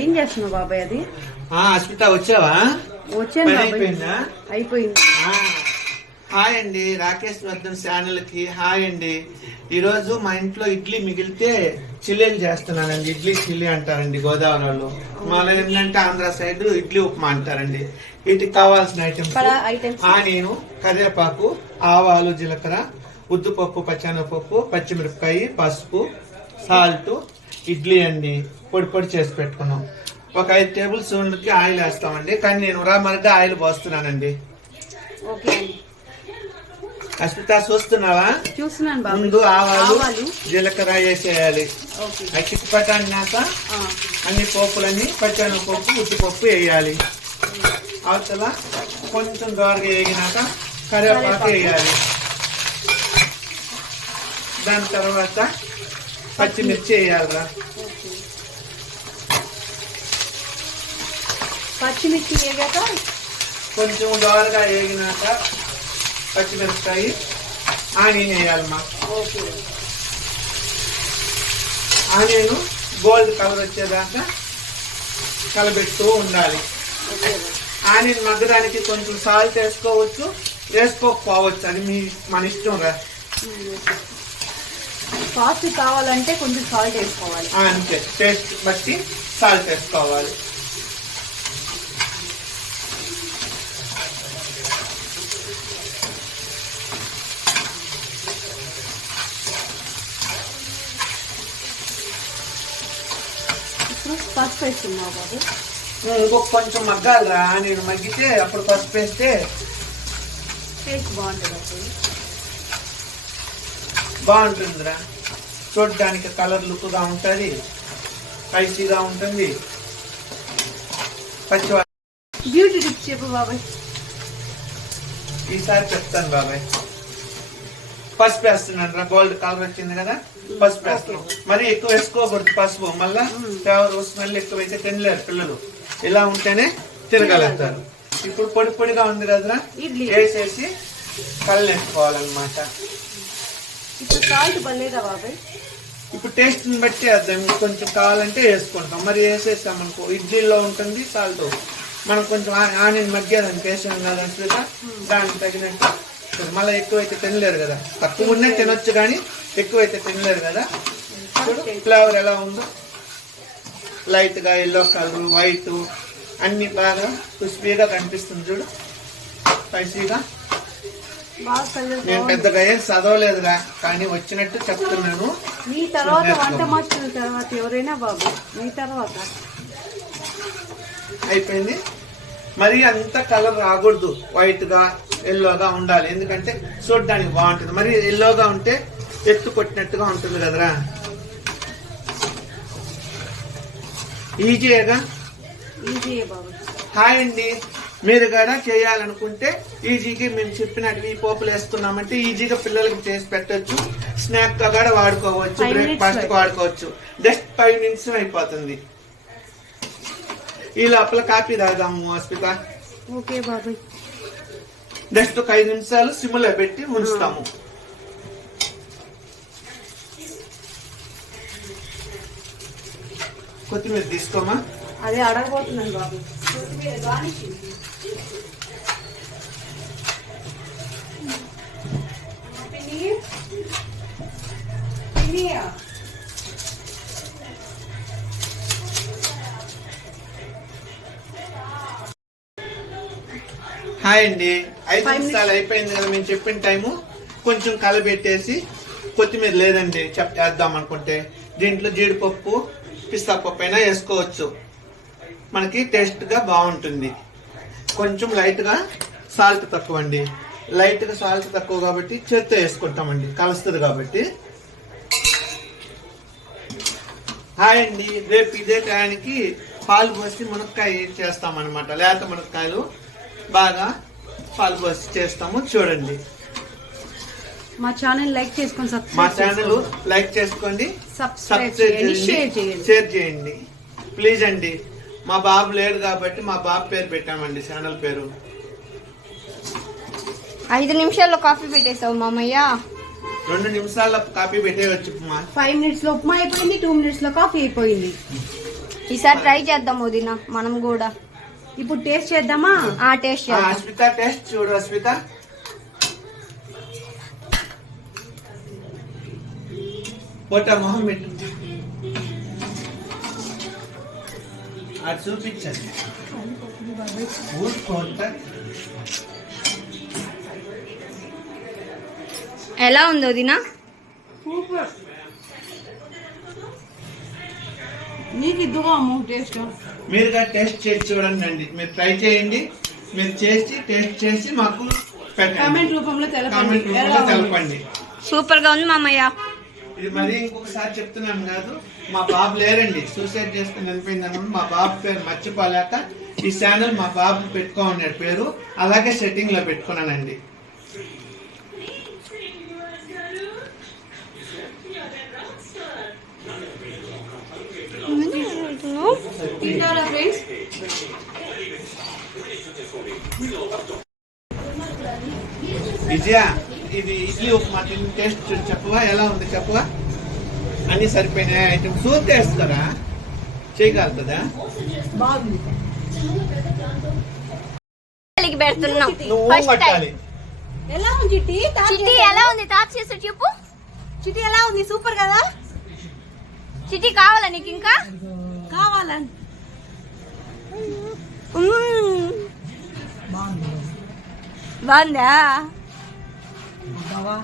ఏం చేస్తున్నావు బాబాయ్? అది అస్మిత వచ్చావా? వచ్చాను. అయిపోయిందా? అయిపోయింది. హాయ్ అండి, రాకేష్ వర్ధన్ ఛానల్ కి హాయ్ అండి. ఈరోజు మా ఇంట్లో ఇడ్లీ మిగిలితే చిల్లీలు చేస్తున్నానండి. ఇడ్లీ చిల్లీ అంటారండి గోదావరి వాళ్ళు. మన ఏంటంటే ఆంధ్ర సైడ్ ఇడ్లీ ఉప్మా అంటారండి. వీటికి కావాల్సిన ఐటమ్స్ ఆనియన్, కరివేపాకు, ఆవాలు, జీలకర్ర, ఉద్దుపప్పు, పచ్చెనగపప్పు, పచ్చిమిరపకాయ, పసుపు, సాల్ట్, ఇడ్లీ అండి పొడి పొడి చేసి పెట్టుకున్నాం. ఒక 5 టేబుల్ స్పూన్లకి ఆయిల్ వేస్తామండి. కానీ నేను మరిగా ఆయిల్ పోస్తున్నానండి. అస్మిత చూస్తున్నావా? చూస్తున్నాను. ముందు ఆవాలు, జీలకర్ర వేసేయాలి. అవి చిక్కుపట్టాక అన్ని పోపులని పచ్చెనగపప్పు, ఉద్దిపప్పు వేయాలి. అవతల కొంచెం దోరగా వేగినాక కరివేపాకు వేయాలి. దాని తర్వాత పచ్చిమిర్చి వేయాలరా. పచ్చిమిర్చి వేగాక కొంచెం దోరగా వేగినాక పచ్చిమిరపకాయ, ఆనియన్ వేయాలమ్మా. ఆనియన్ గోల్డ్ కలర్ వచ్చేదాకా కలబెడుతూ ఉండాలి. ఆనియన్ మగ్గడానికి కొంచెం సాల్ట్ వేసుకోవచ్చు, వేసుకోకపోవచ్చు, అది మన ఇష్టం రా. సాల్ట్ కావాలంటే కొంచెం సాల్ట్ వేసుకోవాలి, అంతే. టేస్ట్ బట్టి సాల్ట్ వేసుకోవాలి. పసుపు వేస్తున్నావు బాబు. ఇంకొక కొంచెం మగ్గాలరా. నేను మగ్గితే అప్పుడు పసుపు వేస్తే టేస్ట్ బాగుంటుంది. బాగుంటుందిరా. చూడడానికి కలర్ లుక్ గా ఉంటుంది, స్పైసీగా ఉంటుంది. బ్యూటీ టిప్స్ చెప్పు బాబాయ్. ఈసారి చెప్తాను బాబాయ్. పసుపు వేస్తున్నాను రా. గోల్డ్ కలర్ వచ్చింది కదా, పసుపు వేస్తున్నాం. మరి ఎక్కువ వేసుకోకూడదు పసుపు, మళ్ళా ఫ్లేవర్ స్మెల్ ఎక్కువైతే తినలేరు పిల్లలు. ఇలా ఉంటేనే తిరగలుగుతారు. ఇప్పుడు పొడి పొడిగా ఉంది కదరా, వేసేసి కళ్ళేసుకోవాలన్నమాట. ఇప్పుడు సాల్ట్ పర్లేదా బాబాయ్? ఇప్పుడు టేస్ట్ ని బట్టి వేద్దాం. కొంచెం కావాలంటే వేసుకుంటాం. మరి వేసేస్తాం అనుకో, ఇడ్లీలో ఉంటుంది సాల్ట్. మనం కొంచెం ఆనియన్ మధ్యాహ్నం వేసాం కదా అసలుగా, దానికి తగినట్టు. మళ్ళీ ఎక్కువైతే తినలేరు కదా, తక్కువ ఉన్నే తినొచ్చు కానీ ఎక్కువైతే తినలేరు కదా. ఫ్లేవర్ ఎలా ఉందో, లైట్ గా ఎల్లో కలర్, వైట్ అన్ని బాగా క్రిస్పీగా కనిపిస్తుంది చూడు, స్పైసీగా. నేను పెద్దగా ఏం చదవలేదురా, కానీ వచ్చినట్టు చెప్తున్నాను. మీ తర్వాత వంట మాస్టర్ తర్వాత ఎవరైనా బాబు, మీ తర్వాత అయిపోయింది. మరి అంత కలర్ రాకూడదు, వైట్ గా ఎల్లోగా ఉండాలి. ఎందుకంటే చూడడానికి బాగుంటుంది. మరి ఎల్లోగా ఉంటే ఎత్తు కొట్టినట్టుగా ఉంటుంది కదరా. ఈజీగా. హాయ్ అండి, మీరు కూడా చేయాలనుకుంటే ఈజీగా మేము చెప్పినట్టు ఈ పోపులు వేస్తున్నామంటే ఈజీగా పిల్లలకి చేసి పెట్టచ్చు. స్నాక్ గా కూడా వాడుకోవచ్చు, బ్రేక్ఫాస్ట్ వాడుకోవచ్చు. జస్ట్ 5 minutes అయిపోతుంది. ఈ లోపల కాఫీ తాగుదాము అస్మిత. ఓకే బాబాయ్. జస్ట్ ఒక 5 నిమిషాలు సిమ్లో పెట్టి ఉంచుతాము. కొత్తిమీర తీసుకోమా. అదే అడగబోతున్నాను బాబు. కొత్తిమీర గార్నిష్. హాయ్ అండి, 5 నిమిషాలు అయిపోయింది కదా మేము చెప్పిన టైము. కొంచెం కలబెట్టేసి కొత్తిమీర లేదండి వేద్దాం అనుకుంటే దీంట్లో జీడిపప్పు, పిస్తా పప్పు అయినా వేసుకోవచ్చు. మనకి టేస్ట్ గా బాగుంటుంది. కొంచెం లైట్ గా సాల్ట్ తక్కువ అండి. లైట్ గా సాల్ట్ తక్కువ కాబట్టి చేత్తో వేసుకుంటామండి, కలుస్తుంది కాబట్టి. హాయ్ అండి, రేపు ఇదే టయానికి పాలు పోసి మునక్కాయ చేస్తామన్నమాట. లేత మునక్కాయలు బాగా పాలు పోసి చేస్తాము, చూడండి. మా ఛానల్ లైక్ చేసుకొని లైక్ చేసుకోండి, సబ్స్క్రైబ్ చేయండి, షేర్ చేయండి ప్లీజ్ అండి. మా బాబు లేడు కాబట్టి మా బాబు పేరు పెట్టామండి, ఛానల్ పేరు. 5 నిమిషాల్లో కాఫీ పెట్టేస్తావు మామయ్య. 2 నిమిషాల్లో కాఫీ పెట్టేయచ్చు. 5 minutes లో ఉప్మా అయిపోయింది, 2 minutes లో కాఫీ అయిపోయింది. ఈసారి ట్రై చేద్దాం వదిన మనం కూడా. ఇప్పుడు టేస్ట్ చేద్దామా? టేస్ట్ చేద్దాం. అస్మిత టేస్ట్ చూడు అస్మిత. పోటా మొహం పెట్టు, అది చూపించండి. ఊరుకోంట ఎలా ఉంది వదిన? సూపర్. నీకు ఇద్దుగా అమ్మ టేస్ట్. మీరుగా టేస్ట్ చేసి చూడండి అండి. మీరు ట్రై చేయండి. మీరు చేసి టేస్ట్ చేసి మాకు కామెంట్ రూపంలో తెలపండి. సూపర్ గా ఉంది మామయ్య. ఇది మరీ ఇంకొకసారి చెప్తున్నాను కాదు, మా బాబు లేరండి, సూసైడ్ చేసుకుని చనిపోయిందన్న. మా బాబు పేరు మర్చిపోలేక ఈ ఛానల్ మా బాబు పెట్టుకోమన్నాడు పేరు, అలాగే సెట్టింగ్ లో పెట్టుకున్నానండి. ఫ్రెండ్స్ విజయ, ఇది ఇడ్లీ ఉప్మా టేస్ట్ చెప్పవా? ఎలా ఉంది చెప్పవా? అన్ని సరిపోయినాయి ఐటమ్. సూప్ వేస్తారా? చేయగలుగుతుందా? బాగుంది. పెడుతున్నాం. నువ్వు పట్టాలి. ఎలా ఉంది చిట్టి? చిట్టి ఎలా ఉంది? తాత చేసి చెప్పు. చిట్టి ఎలా ఉంది? సూపర్ కదా? చిట్టి కావాలా నీకు? ఇంకా కావాలని బాగుందా? బావా